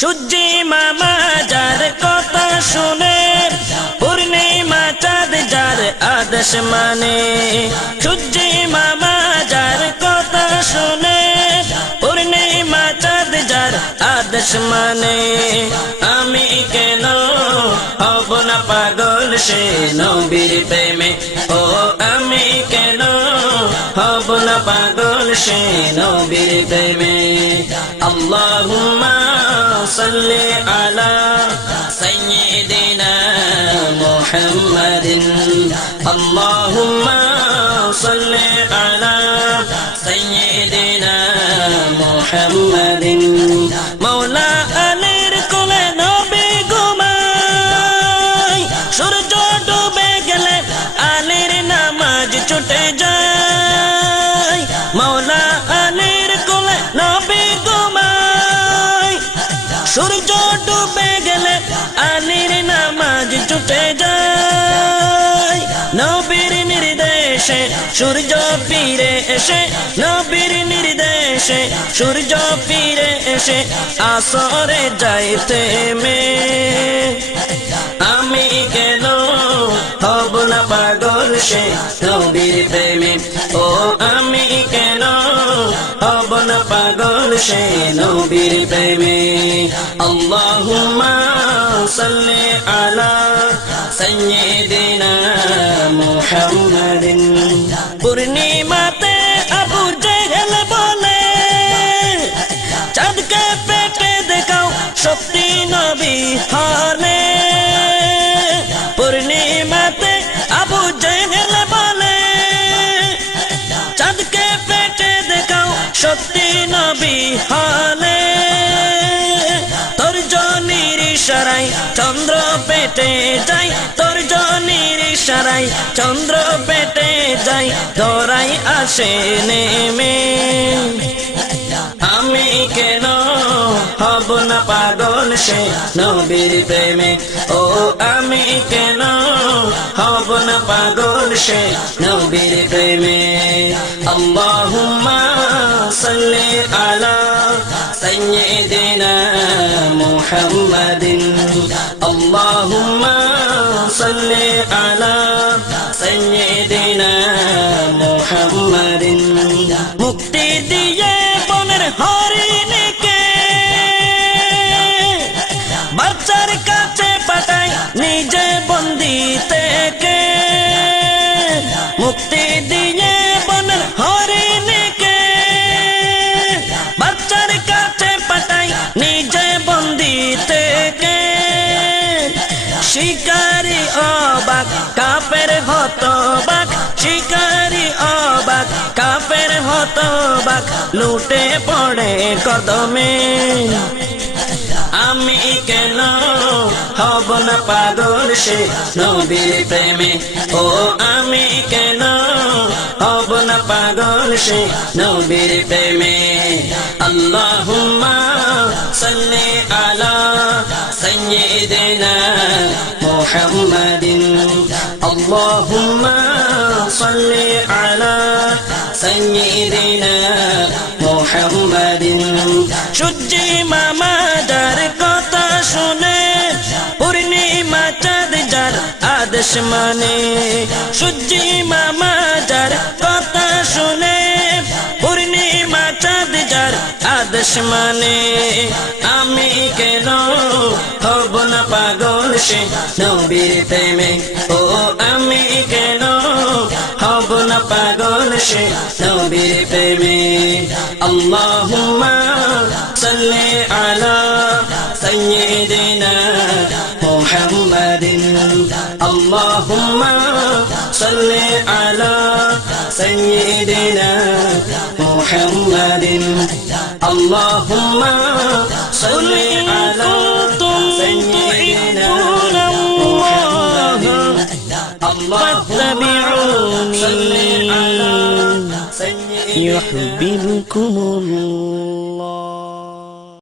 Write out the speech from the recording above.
সূর্যি মামা যার কথা শুনে, পূর্ণিমা চাঁদ যার আদেশ মানে। সূর্যি মামা যার কথা শুনে, পূর্ণিমা চাঁদ যার আদেশ মানে। আমি কেন হব না পাগল সে নবীর প্রেমে, ও আমি কেন হব না পাগল সে নবীর প্রেমে। আল্লাহুম্মা সাল্লি আলা সাইয়্যিদিনা মুহাম্মাদিন। আল্লাহুম্মা সাল্লি আলা সাইয়্যিদিনা মুহাম্মাদিন। মাওলা আলীর কোলে নবী ঘুমায়, সূর্য ডুবে গেলে আলীর নামাজ ছুটে যায়। মাওলা আলীর কোলে নবী ঘুমায়, সূর্য ডুবে গেলে আলীর নামাজ ছুটে যায়। নবীর নির্দেশে সূর্য ফিরে এসে, নবীর নির্দেশে সূর্য ফিরে এসে আসরে যায় থেমে। আমি কেন হব না পাগল সে নবীর প্রেমে, ও আমি কেন হব না পাগল সে নবীর প্রেমে। আল্লাহুম্মা সাল্লি আলা সাইয়্যিদিনা মুহাম্মাদিন। পূর্ণিমাতে আবু জেহেল বলে, চাঁদকে পেটে দেখাও শক্তি নবী হলে। পূর্ণিমাতে আবু জেহেল বলে, চাঁদকে পেটে দেখাও শক্তি নবী হলে। তর্জনীর ইশারায় চন্দ্র পেটে যায়, তর্জনীর ইশারায় চন্দ্র পেটে যায়, ধরাই আসে নেমে। আমি কেন হব না পাগল সে নবীর প্রেমে, ও আমি কেন হব না পাগল সে নবীর প্রেমে। আল্লাহুম্মা সাল্লি আলা সাইয়্যিদিনা মুহাম্মাদিন। আল্লাহুম্মা সাল্লি আলা সাইয়্যিদিনা মুহাম্মাদিন। মুক্তি দিয়ে বনের হরিণীকে বাচ্চার কাছে পাঠায় নিজে বন্দি থেকে। মুক্তি দিয়ে বনের হরিণীকে বাচ্চার কাছে পাঠায় নিজে বন্দি থেকে। শিকারি অবাক কাফের হতবাক, শিকারি অবাক কাফের হতবাক, লুটে পড়ে কদমে। আমি কেন হব না পাগল সে নবীর প্রেমে, ও আমি কেন হব না পাগল সে নবীর প্রেমে। আল্লাহুম্মা সাল্লি আলা সাইয়্যিদিনা মুহাম্মাদিন। আল্লাহুম্মা সাল্লি আলা সাইয়্যিদিনা মুহাম্মাদিন। সূর্যি মামা যার কথা শুনে, পূর্ণিমা চাঁদ যার আদেশ মানে। সূর্যি মামা যার কথা শুনে, পূর্ণিমা চাঁদ যার আদেশ মানে। আমি কেন হব না পাগল সে নবীর প্রেমে, ও আমি কেন হব না পাগল সে নবীর প্রেমে। আল্লাহুম্মা সাল্লি আলা সাইয়্যিদিনা মুহাম্মাদিন। আল্লাহুম্মা সাল্লি আলা সাইয়্যিদিনা মুহাম্মাদিন। আল্লাহুম্মা সাল্লি আলা সাইয়্যিদিনা মুহাম্মাদিন। فاتبعوني يحببكم الله.